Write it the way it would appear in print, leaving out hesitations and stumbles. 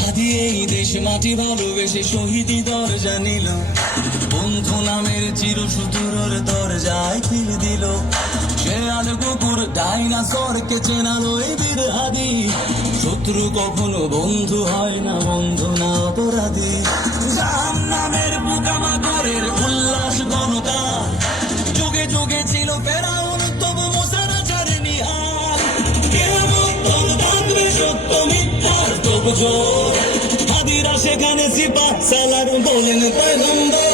হাদি এই দেশ মাটি ভালোবেসে শহীদি দরজা নিল, বন্ধু নামের চিরসুদূরের দরজায় খিল দিল। শেয়াল কুকুর ডাইনাসরকে চেনালো এই বীর হাদি, শত্রু কখনো বন্ধু হয় না, বন্ধু না অপরাধী। জাহান্নামের পোকামাকড়ের উল্লাস গণতা, যুগে যুগে ছিল ফেরাউন তবু মুসার ছাড়েনি হাল। কিয়ামত থাকবে সত্য মিথ্যার তবু জোর, হাদিরা সেখানে সিপাহ সালার বলেন পয়গম্বর।